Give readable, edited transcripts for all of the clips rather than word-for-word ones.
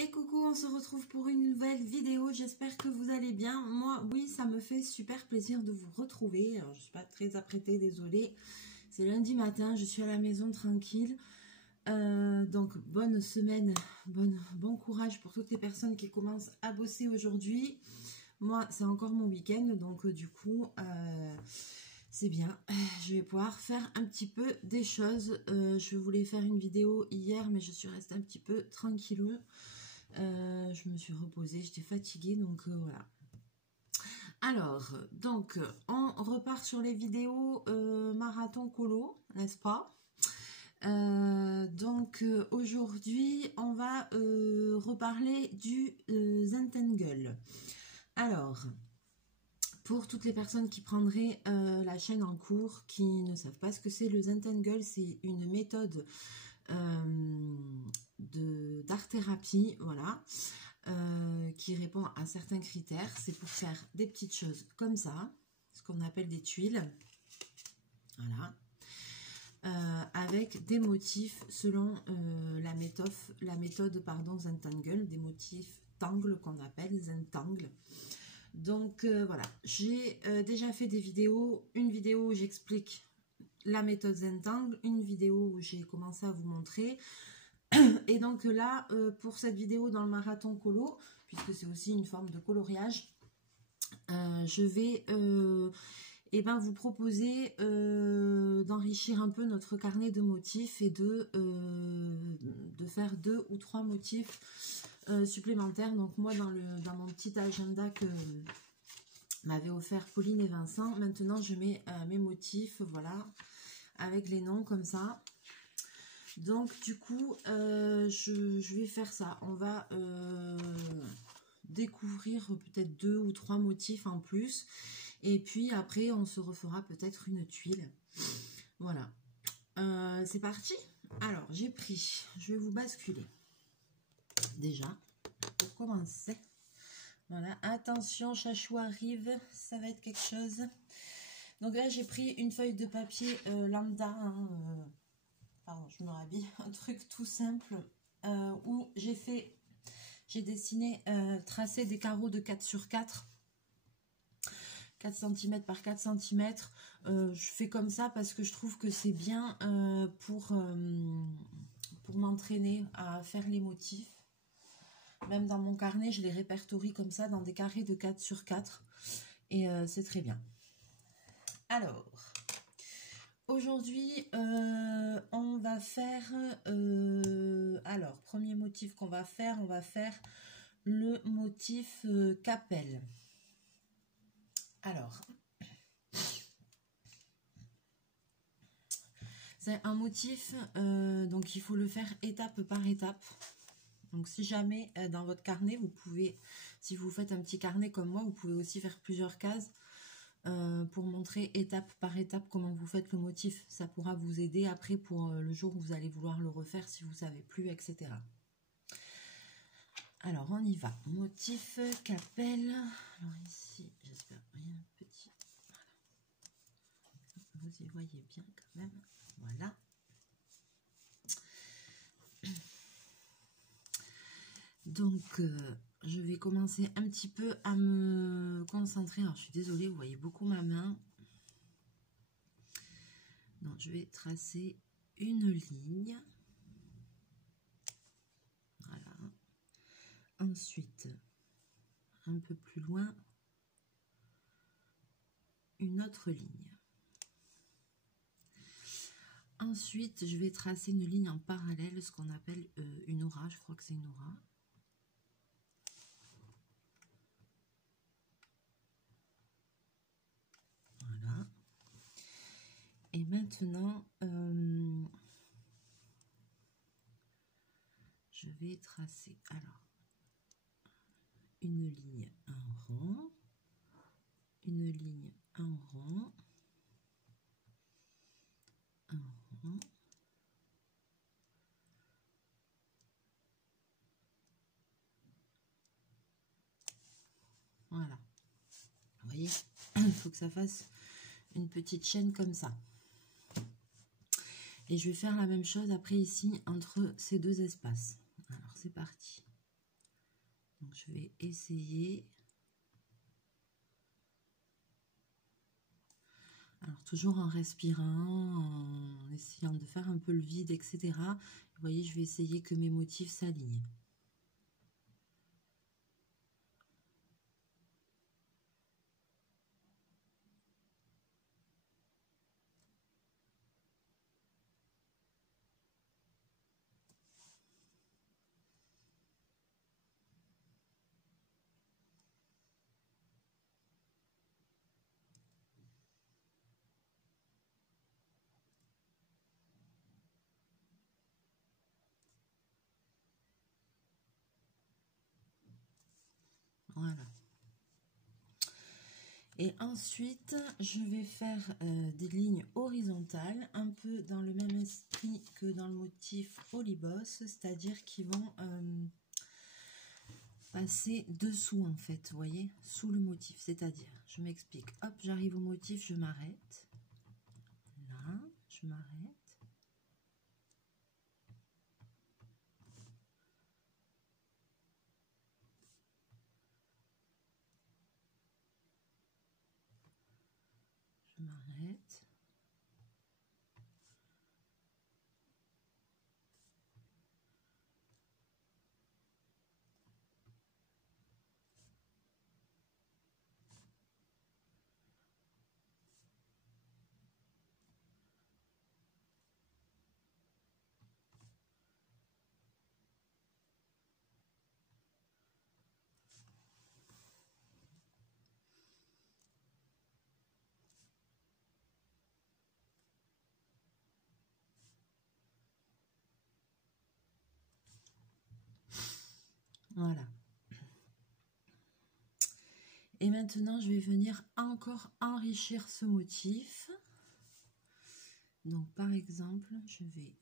Et coucou, on se retrouve pour une nouvelle vidéo, j'espère que vous allez bien. Moi, oui, ça me fait super plaisir de vous retrouver. Alors, je ne suis pas très apprêtée, désolée. C'est lundi matin, je suis à la maison tranquille. Donc, bonne semaine, bon courage pour toutes les personnes qui commencent à bosser aujourd'hui. Moi, c'est encore mon week-end, donc du coup, c'est bien. Je vais pouvoir faire un petit peu des choses. Je voulais faire une vidéo hier, mais je suis restée un petit peu tranquillou. Je me suis reposée, j'étais fatiguée, donc voilà. Alors, donc, on repart sur les vidéos marathon colo, n'est-ce pas? Donc, aujourd'hui, on va reparler du Zentangle. Alors, pour toutes les personnes qui prendraient la chaîne en cours, qui ne savent pas ce que c'est le Zentangle, c'est une méthode d'art-thérapie, voilà, qui répond à certains critères. C'est pour faire des petites choses comme ça, ce qu'on appelle des tuiles, voilà, avec des motifs selon la méthode Zentangle, des motifs tangle qu'on appelle Zentangle. Donc voilà, j'ai déjà fait des vidéos, une vidéo où j'explique la méthode Zentangle, une vidéo où j'ai commencé à vous montrer. Et donc là, pour cette vidéo dans le marathon colo, puisque c'est aussi une forme de coloriage, je vais vous proposer d'enrichir un peu notre carnet de motifs et de faire 2 ou 3 motifs supplémentaires. Donc moi, dans mon petit agenda que m'avaient offert Pauline et Vincent, maintenant je mets mes motifs, voilà, avec les noms comme ça. Donc du coup, je vais faire ça. On va découvrir peut-être 2 ou 3 motifs en plus. Et puis après, on se refera peut-être une tuile. Voilà. C'est parti. Alors, j'ai pris, je vais vous basculer. Déjà, pour commencer. Voilà, attention, chachou arrive, ça va être quelque chose. Donc là, j'ai pris une feuille de papier lambda, hein, pardon, je me rhabille, un truc tout simple, où j'ai dessiné, tracé des carreaux de 4 sur 4, 4 cm par 4 cm. Je fais comme ça parce que je trouve que c'est bien pour m'entraîner à faire les motifs. Même dans mon carnet, je les répertorie comme ça dans des carrés de 4 sur 4. Et c'est très bien. Alors, aujourd'hui, on va faire... alors, premier motif qu'on va faire, on va faire le motif Capelle. Alors, c'est un motif, donc il faut le faire étape par étape. Donc si jamais dans votre carnet, vous pouvez, si vous faites un petit carnet comme moi, vous pouvez aussi faire plusieurs cases pour montrer étape par étape comment vous faites le motif. Ça pourra vous aider après pour le jour où vous allez vouloir le refaire si vous ne savez plus, etc. Alors on y va. Motif Capelle. Alors ici, j'espère rien petit. Voilà. Vous y voyez bien quand même. Voilà. Donc, je vais commencer un petit peu à me concentrer. Alors, je suis désolée, vous voyez beaucoup ma main. Donc, je vais tracer une ligne. Voilà. Ensuite, un peu plus loin, une autre ligne. Ensuite, je vais tracer une ligne en parallèle, ce qu'on appelle une aura. Je crois que c'est une aura. Voilà. Et maintenant, je vais tracer alors une ligne, un rond, une ligne, un rond, un rond. Voilà. Vous voyez, il faut que ça fasse une petite chaîne comme ça. Et je vais faire la même chose après ici entre ces deux espaces. Alors c'est parti. essayer. Alors toujours en respirant, en essayant de faire un peu le vide, etc. Vous voyez, je vais essayer que mes motifs s'alignent. Voilà. Et ensuite, je vais faire des lignes horizontales, un peu dans le même esprit que dans le motif Olibos, c'est-à-dire qui vont passer dessous en fait, vous voyez, sous le motif. C'est-à-dire, je m'explique, hop, j'arrive au motif, je m'arrête. Là, je m'arrête. Je m'arrête. Voilà. Et maintenant, je vais venir encore enrichir ce motif. Donc, par exemple, je vais...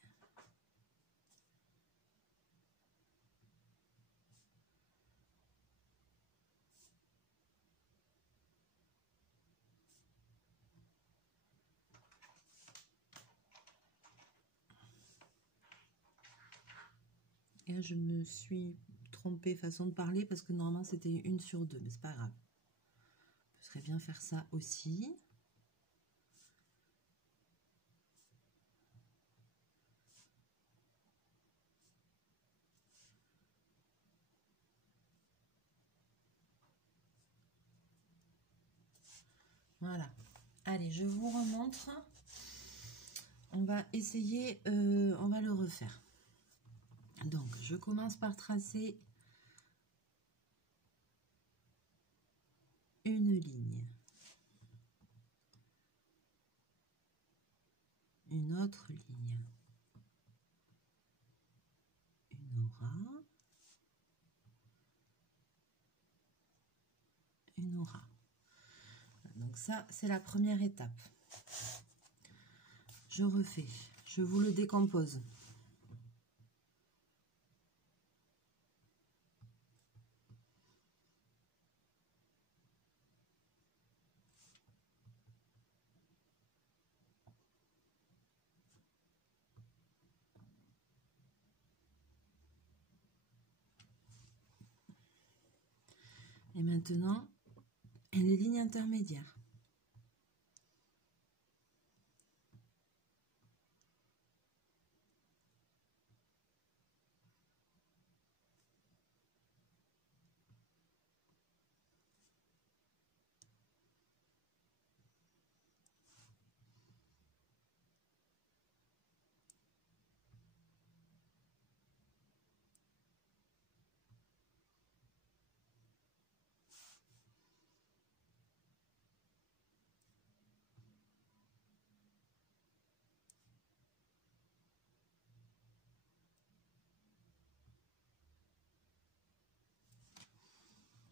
Et là, je me suis trompée façon de parler parce que normalement, c'était 1 sur 2, mais c'est pas grave. Je serais bien faire ça aussi. Voilà. Allez, je vous remontre. On va essayer, on va le refaire. Donc, je commence par tracer une ligne. Une autre ligne. Une aura. Une aura. Donc ça, c'est la première étape. Je refais. Je vous le décompose. Et maintenant, les lignes intermédiaires.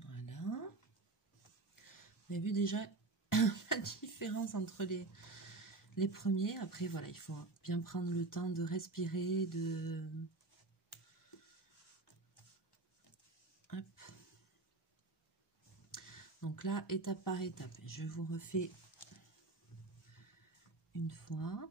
Voilà. Vous avez vu déjà la différence entre les premiers. Après, voilà, il faut bien prendre le temps de respirer, de... Hop. Donc là, étape par étape, je vous refais une fois.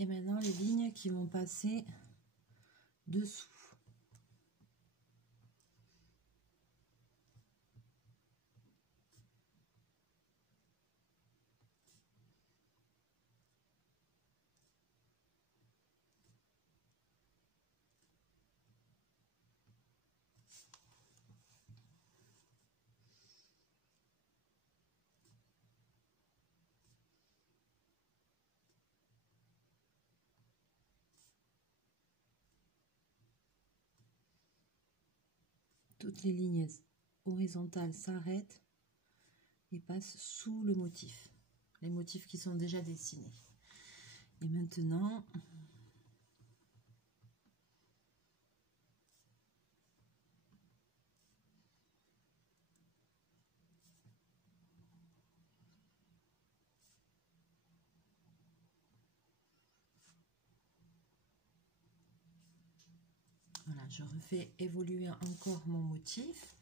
Et maintenant les lignes qui vont passer dessous. Toutes les lignes horizontales s'arrêtent et passent sous le motif, les motifs qui sont déjà dessinés. Et maintenant, voilà, je refais évoluer encore mon motif.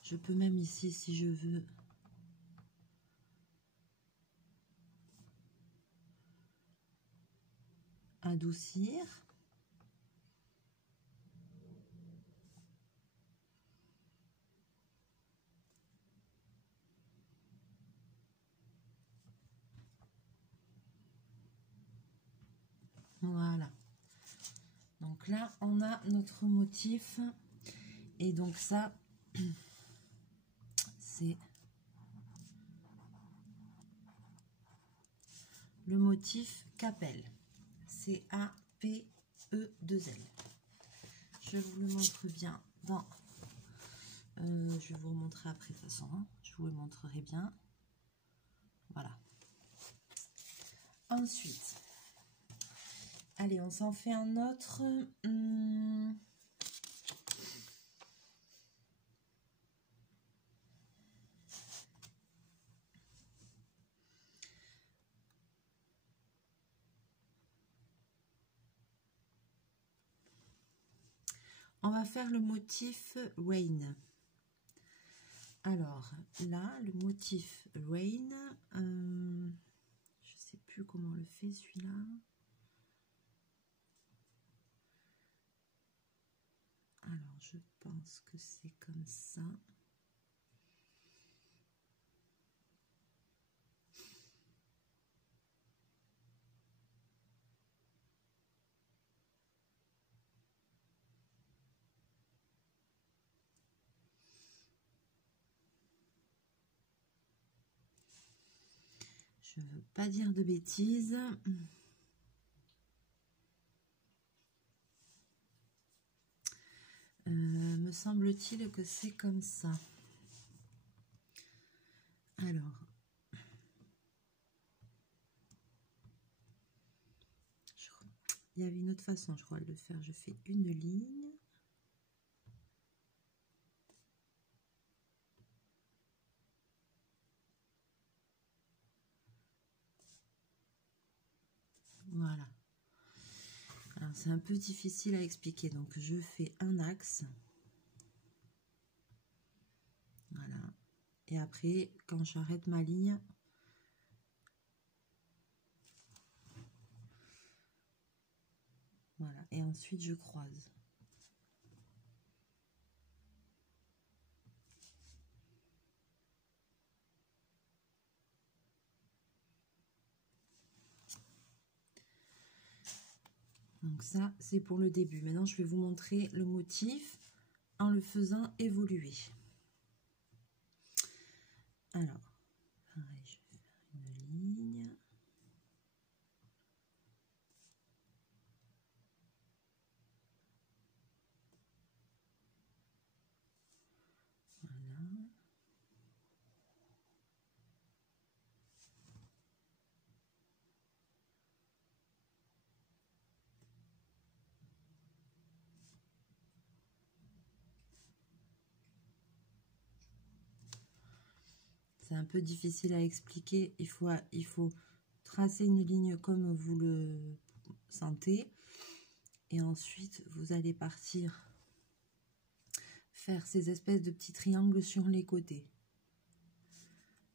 Je peux même ici, si je veux, adoucir. Voilà. Donc là, on a notre motif. Et donc ça, c'est le motif Capelle. C-A-P-E-2-L. Je vous le montre bien dans... je vais vous montrer après de toute façon. Hein. Je vous le montrerai bien. Voilà. Ensuite, allez, on s'en fait un autre. On va faire le motif Rain. Alors là, le motif Rain, je sais plus comment on le fait celui-là. Alors je pense que c'est comme ça. Je veux pas dire de bêtises. Me semble-t-il que c'est comme ça. Alors, il y avait une autre façon, je crois, de le faire. Je fais une ligne. Voilà. Alors, c'est un peu difficile à expliquer. Donc, je fais un axe. Voilà. Et après, quand j'arrête ma ligne, voilà. Et ensuite, je croise. Donc ça, c'est pour le début. Maintenant, je vais vous montrer le motif en le faisant évoluer. Alors, pareil, je vais faire une ligne. Voilà. C'est un peu difficile à expliquer. Il faut tracer une ligne comme vous le sentez. Et ensuite, vous allez partir faire ces espèces de petits triangles sur les côtés.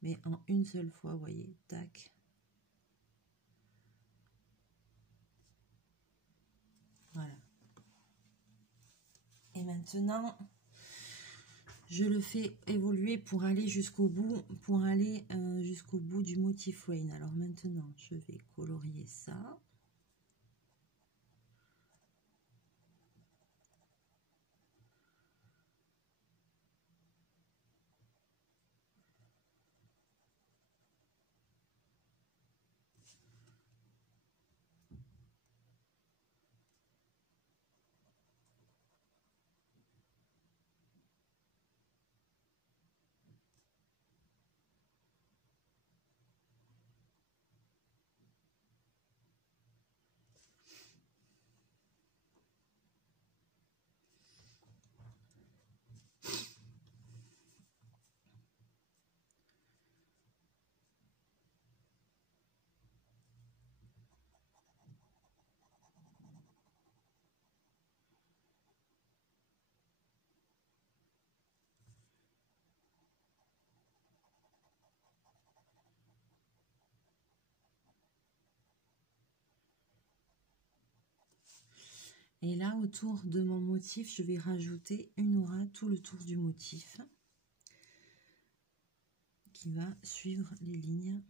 Mais en une seule fois, vous voyez, tac. maintenant, je le fais évoluer pour aller jusqu'au bout, du motif Rain. Alors maintenant, je vais colorier ça. Et là, autour de mon motif, je vais rajouter une aura tout le tour du motif qui va suivre les lignes.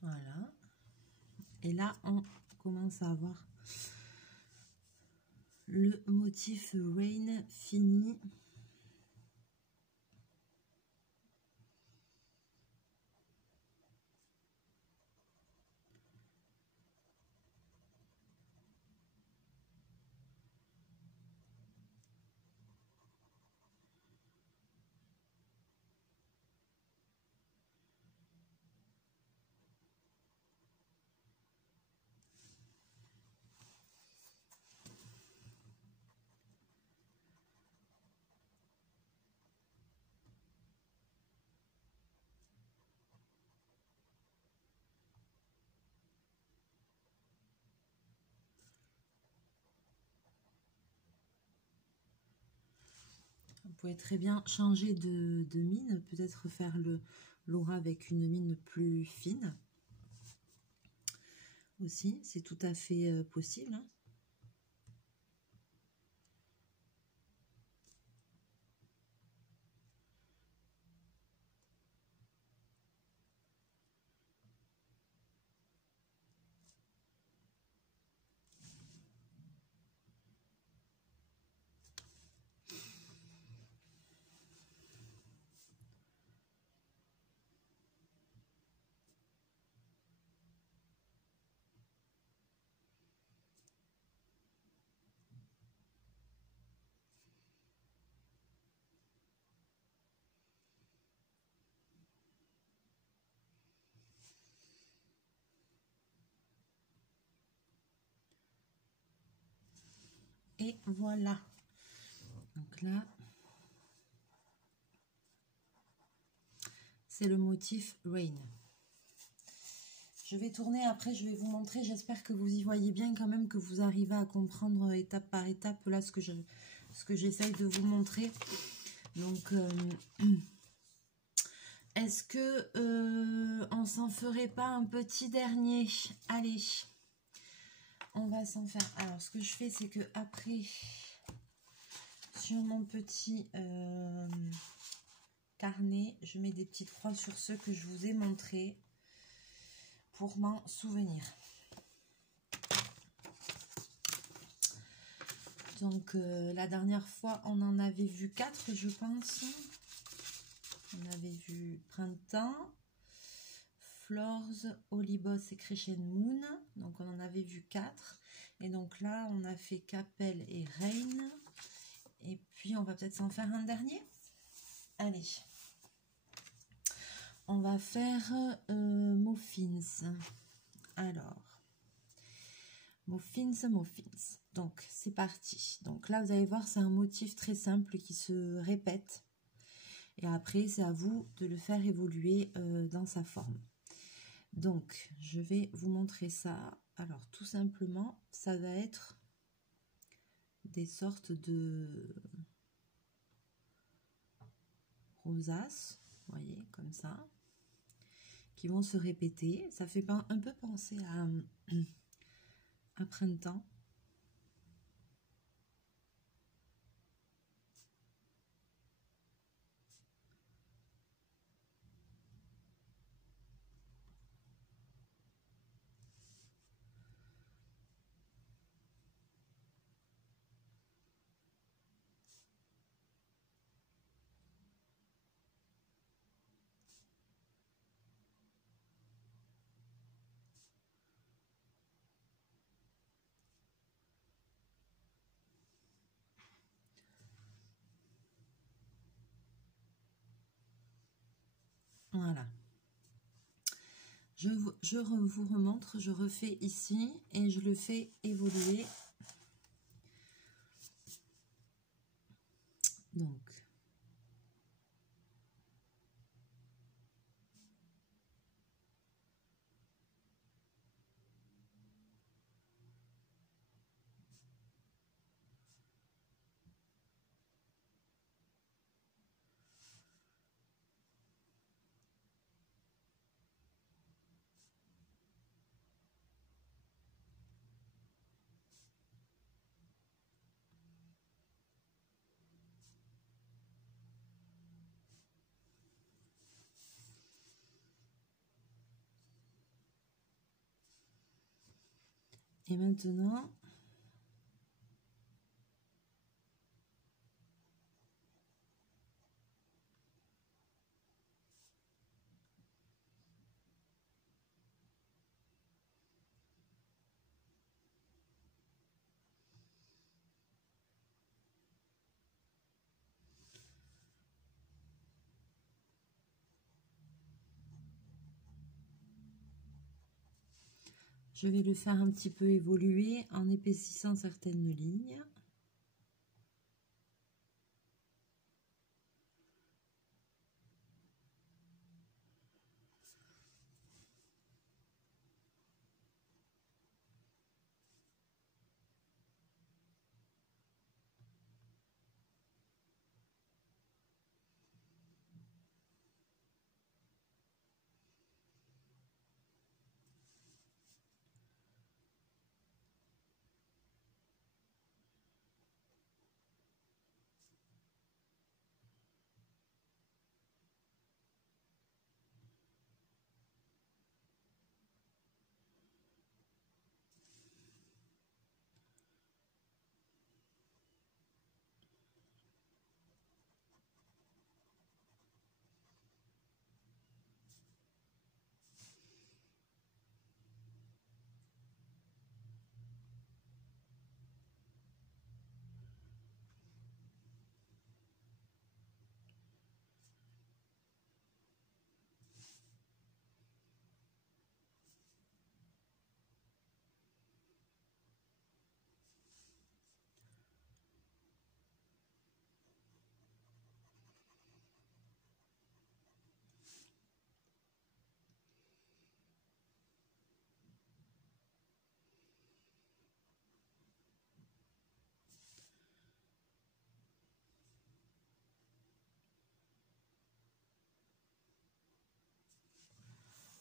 Voilà. Et là, on commence à avoir le motif Rain fini. Vous pouvez très bien changer de mine, peut-être faire l'aura avec une mine plus fine. Aussi, c'est tout à fait possible. Hein. Et voilà. Donc là, c'est le motif Rain. Je vais tourner après, je vais vous montrer. J'espère que vous y voyez bien quand même, que vous arrivez à comprendre étape par étape là ce que j'essaye de vous montrer. Donc, est-ce que on s'en ferait pas un petit dernier? Allez, on va s'en faire. Alors, ce que je fais, c'est que après, sur mon petit carnet, je mets des petites croix sur ceux que je vous ai montrés pour m'en souvenir. Donc, la dernière fois, on en avait vu 4, je pense. On avait vu Printemps, Flores, Olibos et Crescent Moon. Donc, on en avait vu 4. Et donc là, on a fait Capel et Rain. Et puis, on va peut-être s'en faire un dernier. Allez. On va faire Muffins. Alors, Muffins, muffins. Donc, c'est parti. Donc là, vous allez voir, c'est un motif très simple qui se répète. Et après, c'est à vous de le faire évoluer dans sa forme. Donc, je vais vous montrer ça. Alors, tout simplement, ça va être des sortes de rosaces, vous voyez, comme ça, qui vont se répéter. Ça fait un peu penser à printemps. Voilà. Vous remontre, je refais ici et je le fais évoluer. Donc, et maintenant, je vais le faire un petit peu évoluer en épaississant certaines lignes.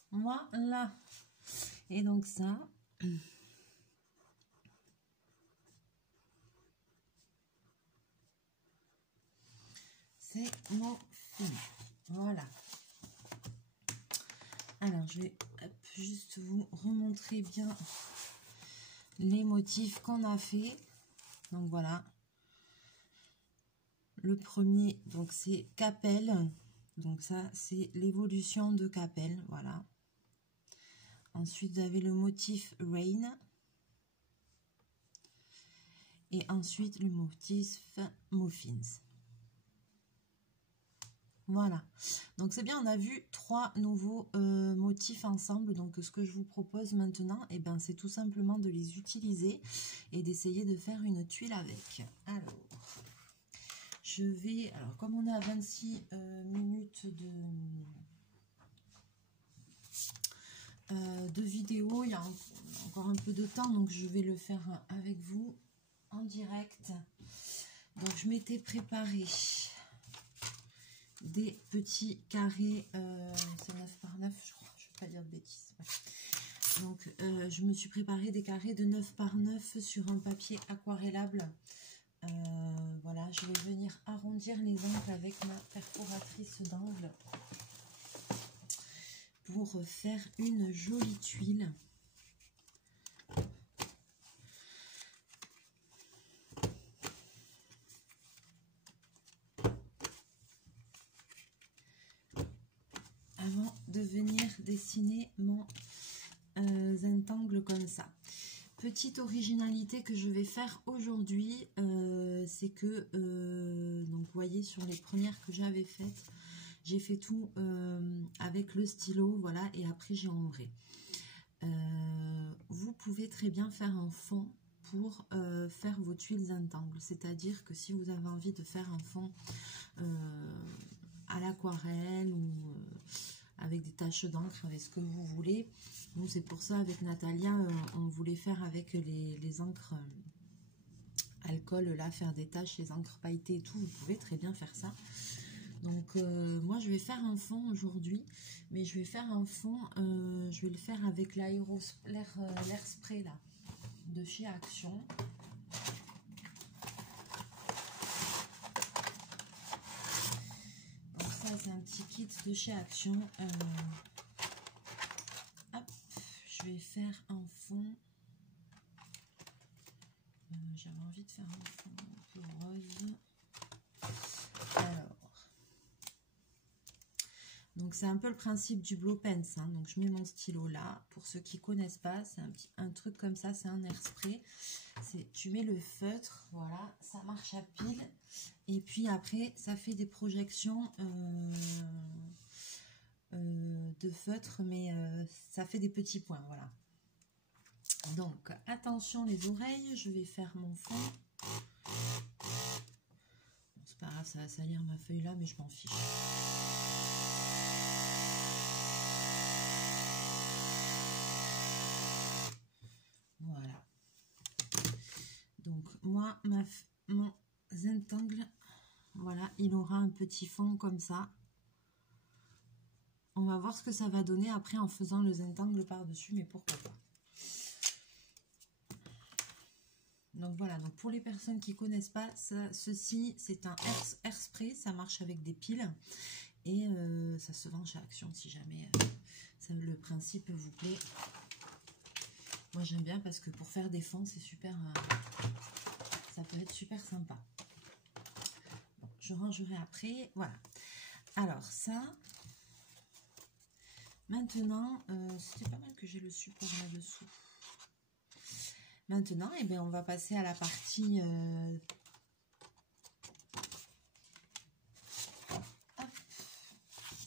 Voilà. Et donc ça, c'est mon fini. Voilà. Alors, je vais juste vous remontrer bien les motifs qu'on a fait. Donc voilà. Le premier, donc c'est Capelle. Donc ça, c'est l'évolution de Capelle. Voilà. Ensuite, vous avez le motif Rain. Et ensuite, le motif Muffins. Voilà, donc c'est bien, on a vu 3 nouveaux motifs ensemble. Donc ce que je vous propose maintenant, et ben, c'est tout simplement de les utiliser et d'essayer de faire une tuile avec. Alors, je vais, alors comme on est à 26 minutes de vidéo, il y a encore un peu de temps, donc je vais le faire avec vous en direct. Donc je m'étais préparé des petits carrés, c'est 9 par 9 je crois, je ne vais pas dire de bêtises. Ouais. Donc je me suis préparé des carrés de 9 par 9 sur un papier aquarellable. Voilà, je vais venir arrondir les angles avec ma perforatrice d'angle pour faire une jolie tuile. Avant de venir dessiner mon zentangle comme ça. Petite originalité que je vais faire aujourd'hui, c'est que, donc vous voyez sur les premières que j'avais faites, j'ai fait tout avec le stylo, voilà, et après j'ai ombré. Vous pouvez très bien faire un fond pour faire vos tuiles zentangle, c'est-à-dire que si vous avez envie de faire un fond à l'aquarelle ou avec des taches d'encre, avec ce que vous voulez. Nous, c'est pour ça, avec Natalia, on voulait faire avec les encres alcool, là, faire des taches, les encres pailletées et tout. Vous pouvez très bien faire ça. Donc, moi, je vais faire un fond aujourd'hui, mais je vais faire un fond, je vais le faire avec l'air spray, là, de chez Action. C'est un petit kit de chez Action. Hop, je vais faire un fond. J'avais envie de faire un fond un peu rose. Alors, donc c'est un peu le principe du blow pens. Hein. Donc je mets mon stylo là. Pour ceux qui connaissent pas, c'est un truc comme ça, c'est un airspray. Tu mets le feutre, voilà, ça marche à pile. Et puis après, ça fait des projections de feutre, mais ça fait des petits points, voilà. Donc, attention les oreilles, je vais faire mon fond. Bon, c'est pas grave, ça va salir ma feuille là, mais je m'en fiche. Voilà. Donc, moi, mon zentangle, voilà, il aura un petit fond comme ça. On va voir ce que ça va donner après en faisant le zentangle par-dessus, mais pourquoi pas. Donc voilà, donc pour les personnes qui ne connaissent pas, ceci c'est un airspray, ça marche avec des piles et ça se vend chez Action si jamais le principe vous plaît. Moi j'aime bien parce que pour faire des fonds c'est super, ça peut être super sympa. Bon, je rangerai après, voilà. Alors ça, maintenant, c'était pas mal que j'ai le support là-dessous. Maintenant, eh bien, on va passer à la partie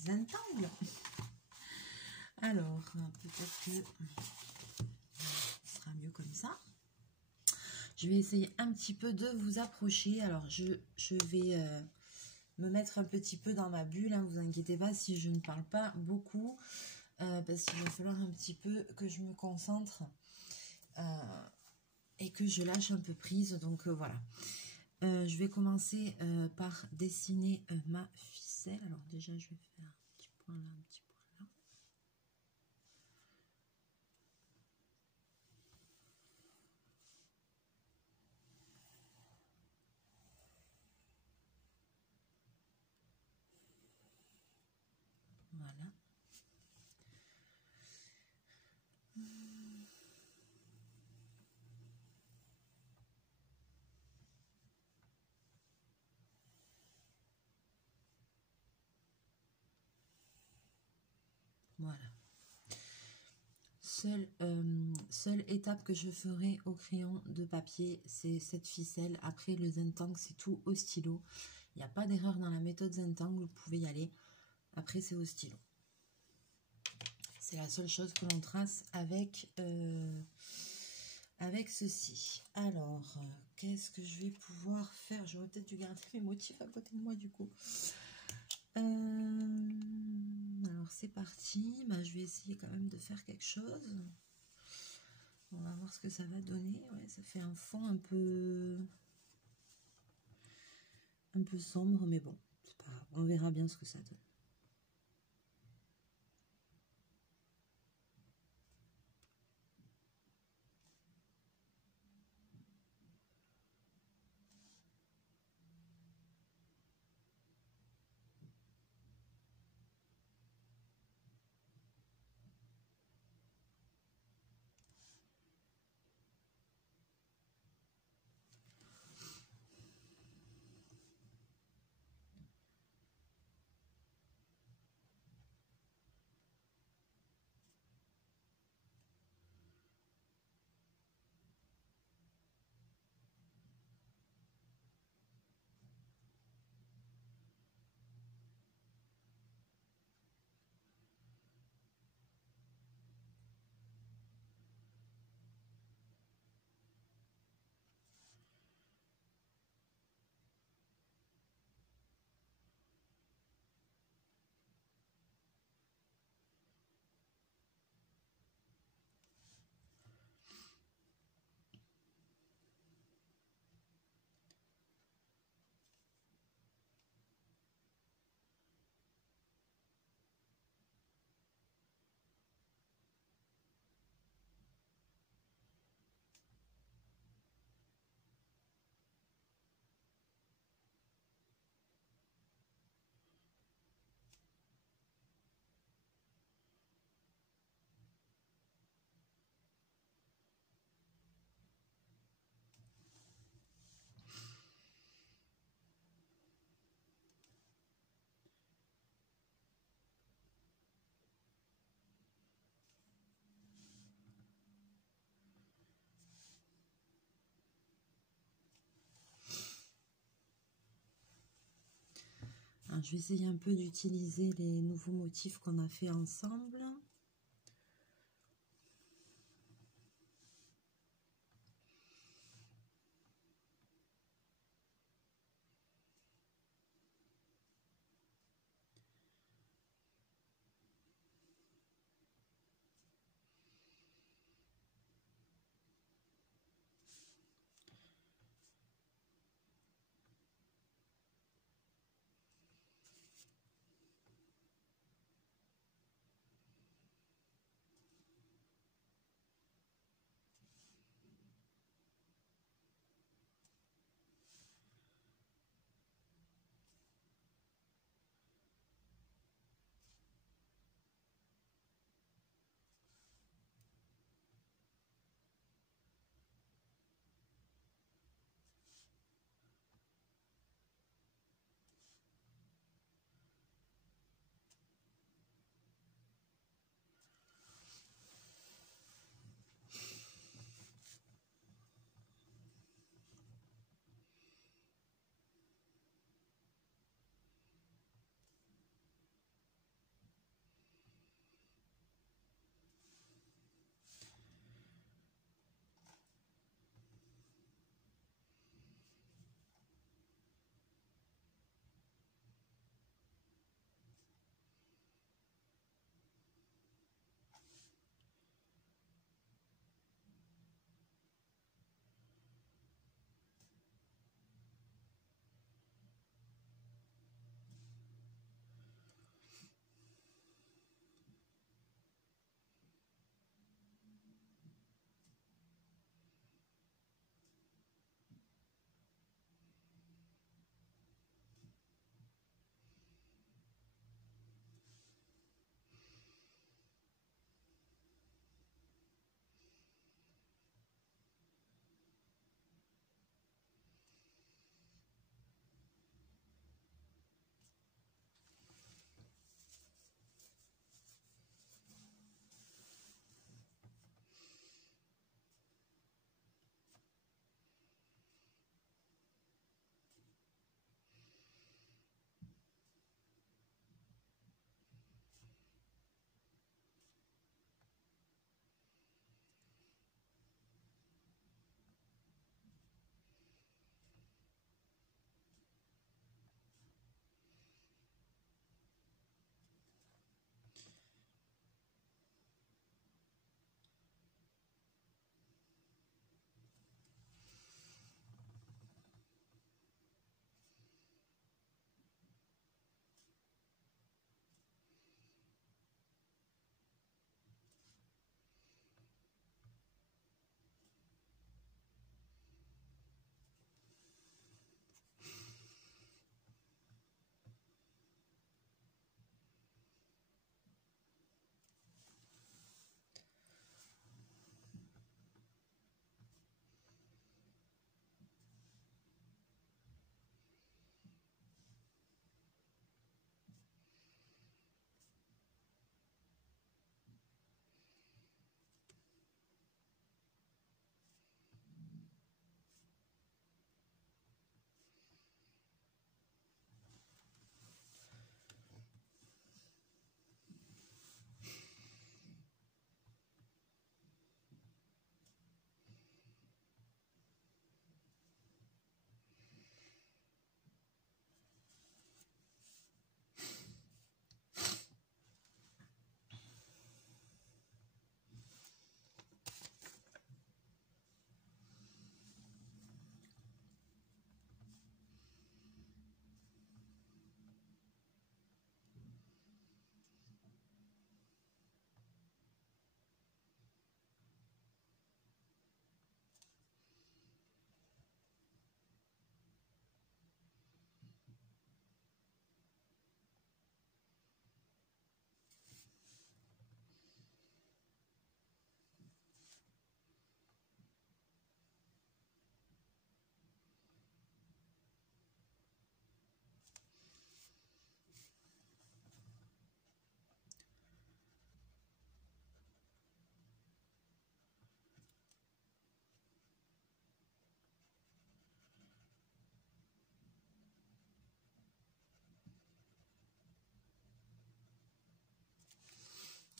zentangle. Alors, peut-être que ce sera mieux comme ça. Je vais essayer un petit peu de vous approcher. Alors, je vais me mettre un petit peu dans ma bulle. Hein, vous inquiétez pas si je ne parle pas beaucoup. Parce qu'il va falloir un petit peu que je me concentre. Et que je lâche un peu prise, donc voilà. Je vais commencer par dessiner ma ficelle. Alors déjà, je vais faire un petit point là, un petit point là. Voilà. Voilà. Seule étape que je ferai au crayon de papier, c'est cette ficelle. Après, le zentangle, c'est tout au stylo. Il n'y a pas d'erreur dans la méthode Zentangle, vous pouvez y aller. Après, c'est au stylo. C'est la seule chose que l'on trace avec, avec ceci. Alors, qu'est-ce que je vais pouvoir faire? J'aurais peut-être dû garder mes motifs à côté de moi du coup. Alors, c'est parti. Bah, je vais essayer quand même de faire quelque chose. On va voir ce que ça va donner. Ouais, ça fait un fond un peu sombre, mais bon, c'est pas grave. On verra bien ce que ça donne. Alors, je vais essayer un peu d'utiliser les nouveaux motifs qu'on a fait ensemble.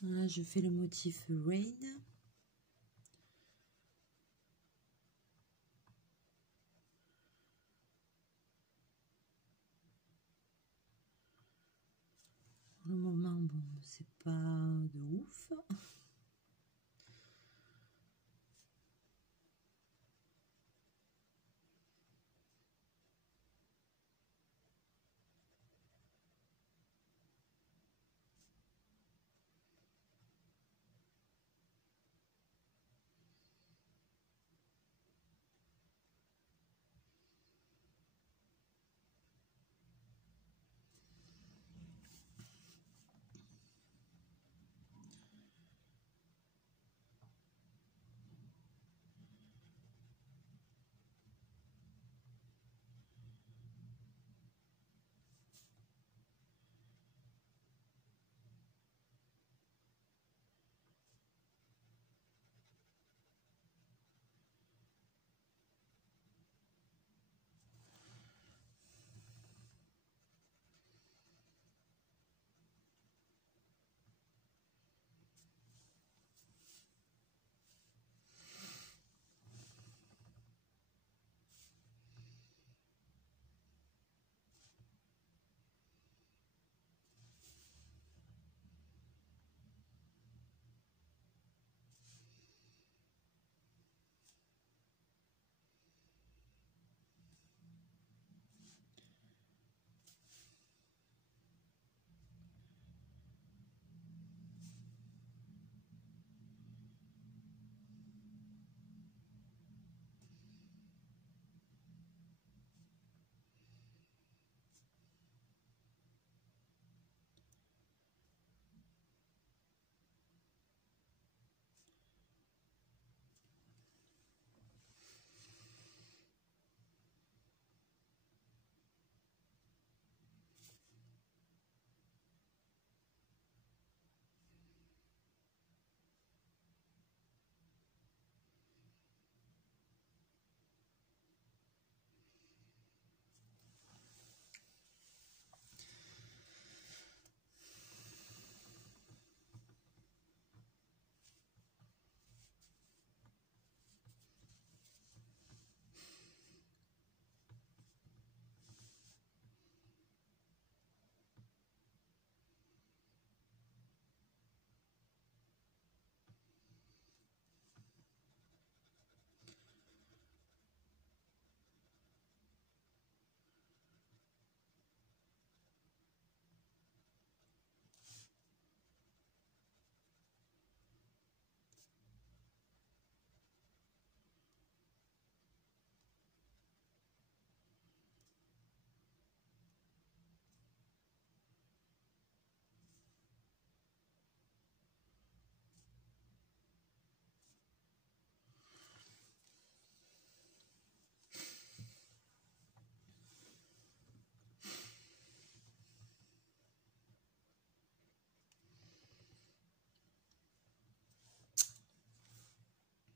Là, je fais le motif Rain. Pour le moment, bon, c'est pas de ouf.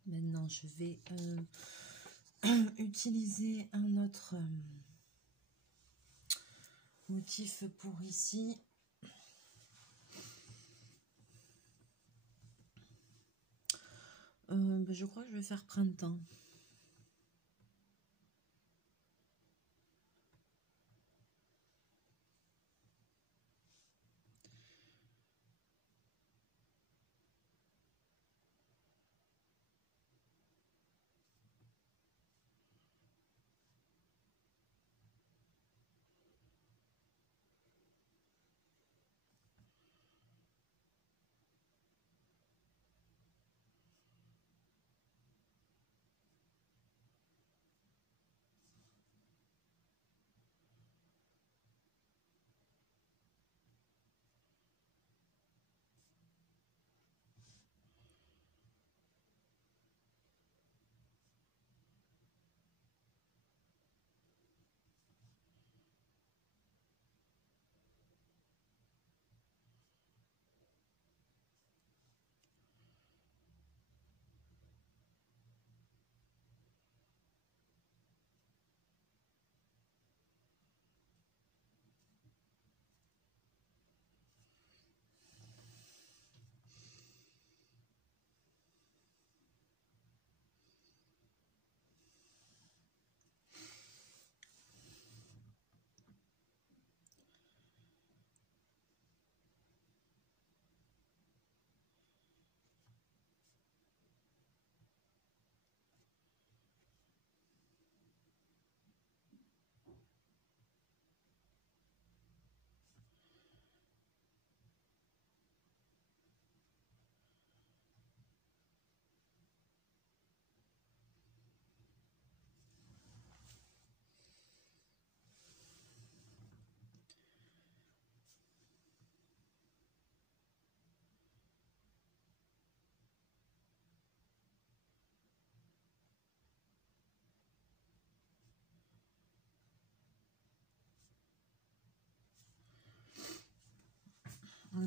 Maintenant, je vais utiliser un autre motif pour ici. Je crois que je vais faire printemps.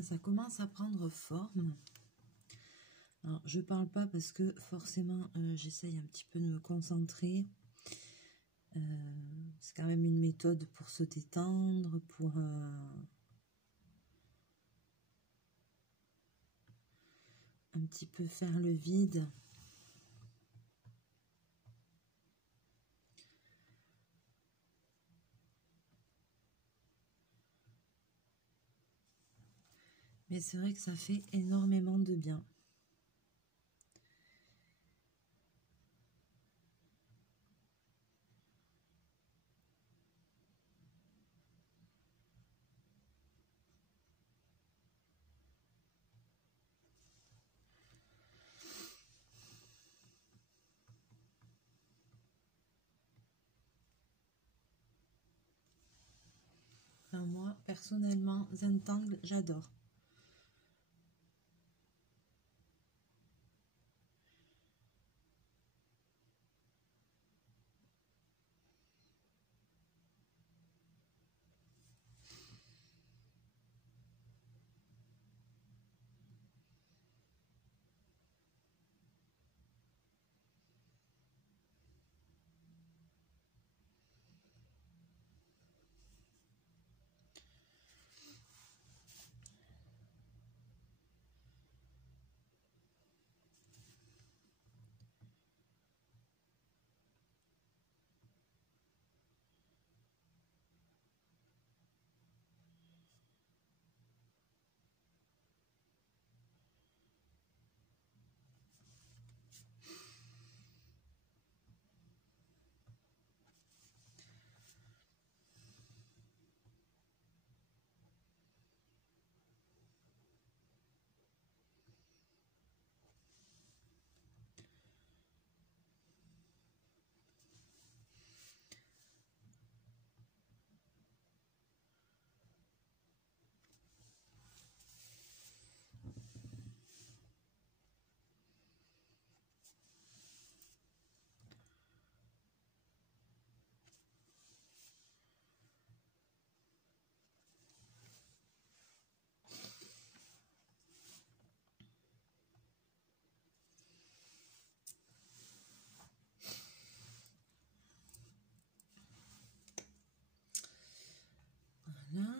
Ça commence à prendre forme. Alors, je parle pas parce que forcément, j'essaye un petit peu de me concentrer. C'est quand même une méthode pour se détendre, pour un petit peu faire le vide. Mais c'est vrai que ça fait énormément de bien. Enfin, moi, personnellement, Zentangle, j'adore. Voilà.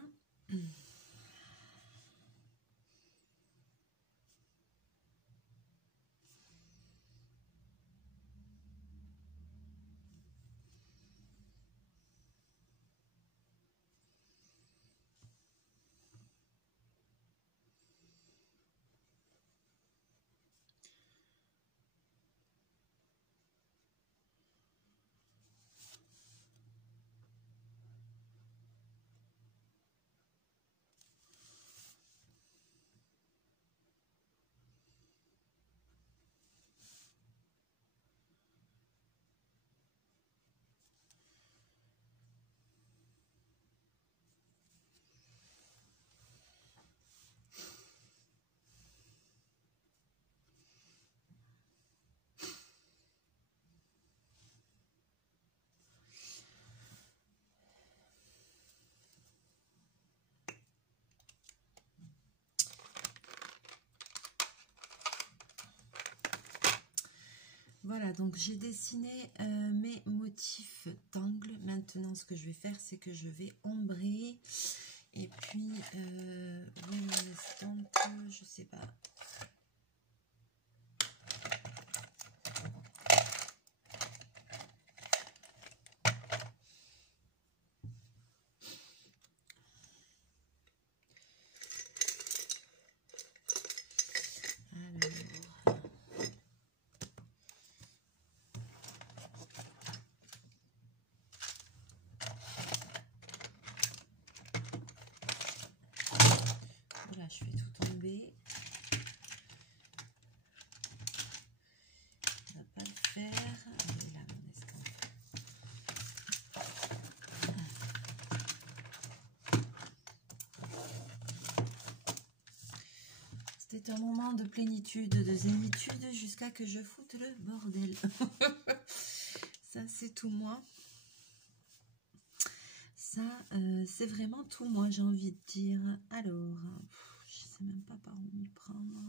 Voilà, donc j'ai dessiné mes motifs d'angle. Maintenant, ce que je vais faire, c'est que je vais ombrer. Et puis, oui, mon estampe, je sais pas. Voilà, je fais tout tomber. On va pas le faire. Allez, là, mon estampe. C'était un moment de plénitude, de zénitude, jusqu'à que je foute le bordel. Ça, c'est tout moi. Ça, c'est vraiment tout moi, j'ai envie de dire. Alors, Je sais même pas par où m'y prendre.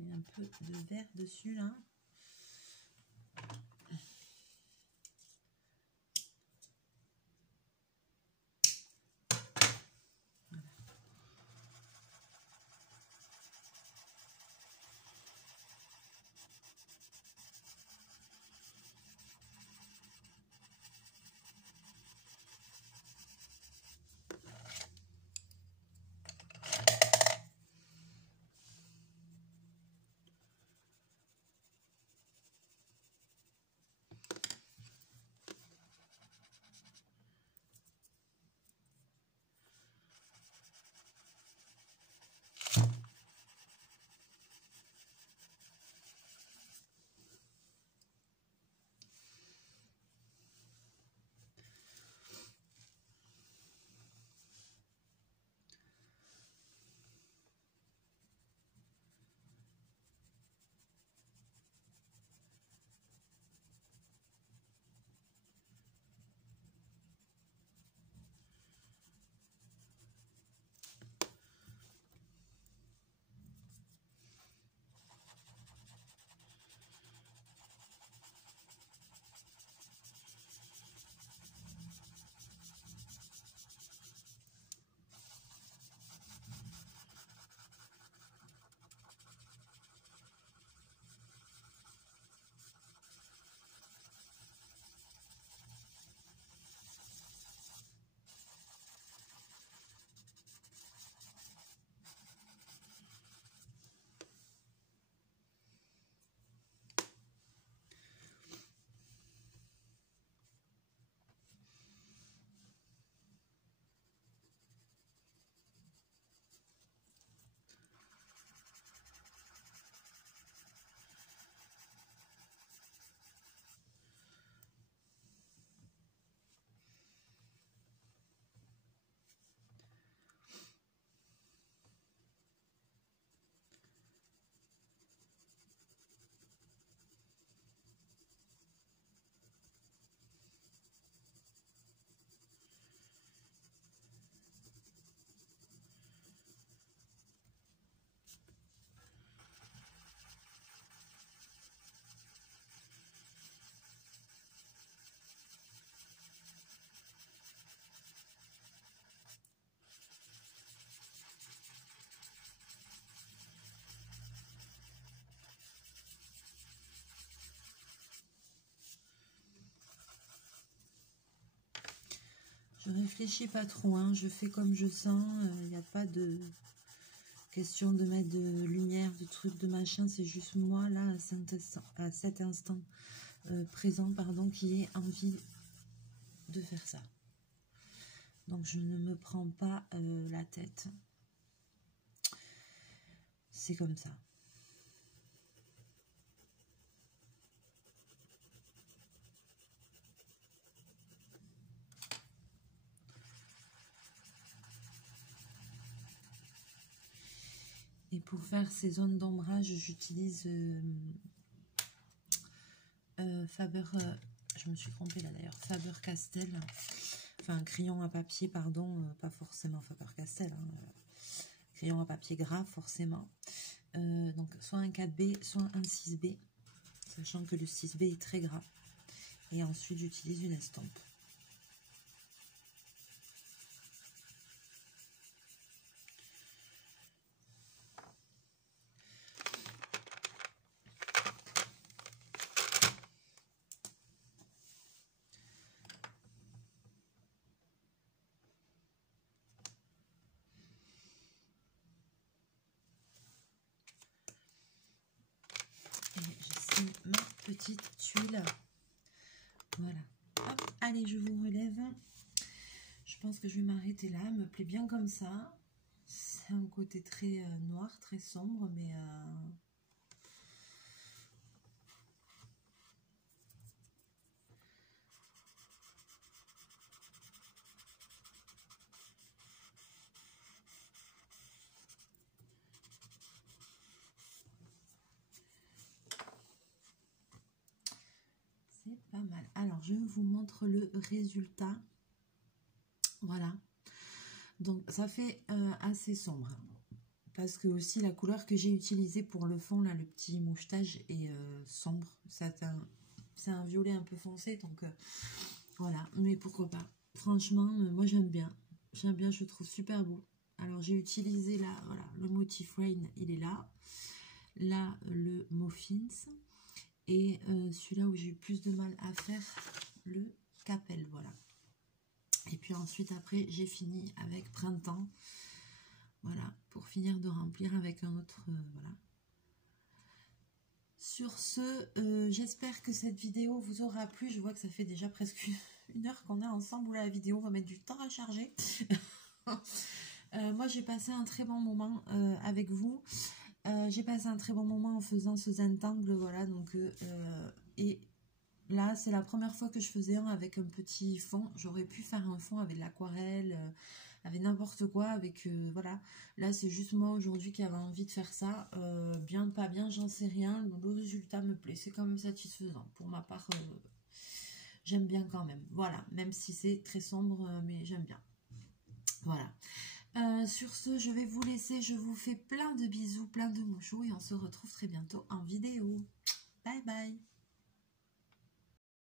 Il y a un peu de vert dessus là. Je réfléchis pas trop, hein. Je fais comme je sens. Il n'y a pas de question de mettre de lumière, de trucs, de machin. C'est juste moi, là, à cet instant présent, pardon, qui ai envie de faire ça. Donc, je ne me prends pas la tête. C'est comme ça. Et pour faire ces zones d'ombrage, j'utilise Faber, je me suis trompée là d'ailleurs, Faber-Castell, enfin crayon à papier, pardon, pas forcément Faber-Castell, hein, crayon à papier gras forcément. Donc soit un 4B, soit un 6B, sachant que le 6B est très gras. Et ensuite j'utilise une estampe. Ma petite tuile. Voilà. Hop, allez, je vous relève. Je pense que je vais m'arrêter là. Elle me plaît bien comme ça. un côté très noir, très sombre, mais c'est pas mal. Alors, je vous montre le résultat. Voilà. Donc, ça fait assez sombre. Parce que aussi, la couleur que j'ai utilisée pour le fond, là, le petit mouchetage est sombre. C'est un violet un peu foncé, donc voilà. Mais pourquoi pas. Franchement, moi, j'aime bien. J'aime bien, je le trouve super beau. Alors, j'ai utilisé là, voilà, le motif Rain, il est là. Là, le Muffins. Et celui-là où j'ai eu plus de mal à faire, le Capel, voilà. Et puis ensuite, après, j'ai fini avec Printemps. Voilà, pour finir de remplir avec un autre, voilà. Sur ce, j'espère que cette vidéo vous aura plu. Je vois que ça fait déjà presque une heure qu'on est ensemble. La vidéo va mettre du temps à charger. Moi, j'ai passé un très bon moment avec vous. J'ai passé un très bon moment en faisant ce Zentangle, voilà. Donc, et là, c'est la première fois que je faisais un avec un petit fond. J'aurais pu faire un fond avec de l'aquarelle, avec n'importe quoi, avec voilà. Là, c'est juste moi aujourd'hui qui avait envie de faire ça. Bien, pas bien, j'en sais rien. Le résultat me plaît, c'est quand même satisfaisant. Pour ma part, j'aime bien quand même. Voilà, même si c'est très sombre, mais j'aime bien. Voilà. Sur ce, je vais vous laisser. Je vous fais plein de bisous, plein de mouchous et on se retrouve très bientôt en vidéo. Bye bye.